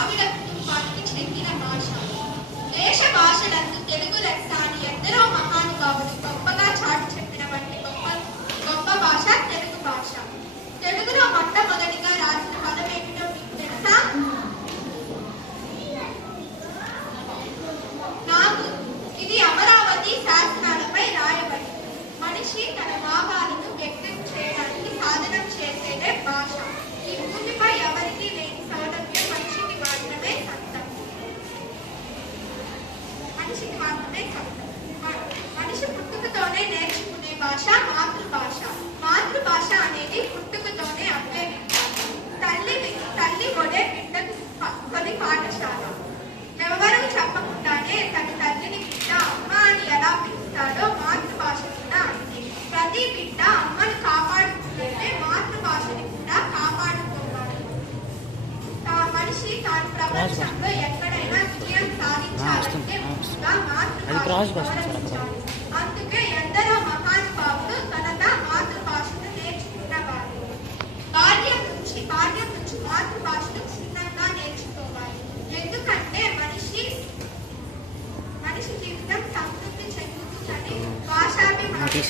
ద్రావిడ కుటుంబానికి చెందిన భాష. దేశ భాషలందు తెలుగు లెస్స అని ఎందరో మహానుభావులు గొప్పగా చాటి చెప్పినటువంటి గొప్ప భాష తెలుగు భాష. తెలుగులో మొట్టమొదటిగా రాసిన పదం ఏమిటో మీకు తెలుసా? నాకు. ఇది అమరావతి శాసనాలపై రాయబడింది. మనిషి తన భావాలను వ్యక్తం చేయడానికి సాధనం చేసేదే భాష. ఈ భూమిపై ఎవరికీ లేని సౌలభ్యం మనిషికి మాత్రమే సొంతం. మనిషి పుట్టుకతోనే నేర్చుకునే భాష మాతృభాష. మాతృభాష అనేది పుట్టుకతోనే అభ్యసించాలి. తల్లి ఒడే బిడ్డకు తొలి పాఠశాల. ఎవరూ చెప్పకుండానే తన తల్లిని బిడ్డ అమ్మ అని ఎలా పిలుస్తాడో మాతృభాష కూడా అంతే. ప్రతి బిడ్డ అమ్మను కాపాడుకుంటే మాతృభాషని కూడా కాపాడుకోవాలి. మనిషి తాను ప్రపంచంలో ఎక్కడైనా విజయం సాధించాలంటే ముందుగా మాతృభాష. అందుకే ఎందరో మహానుభావులు తనట మాతృభాషను నేర్చుకున్నవారు. బాల్యం నుంచి మాతృభాషను క్షుణ్ణంగా నేర్చుకోవాలి. ఎందుకంటే మనిషి జీవితం సంతృప్తి చెందుతుందని భాషాభిమానులు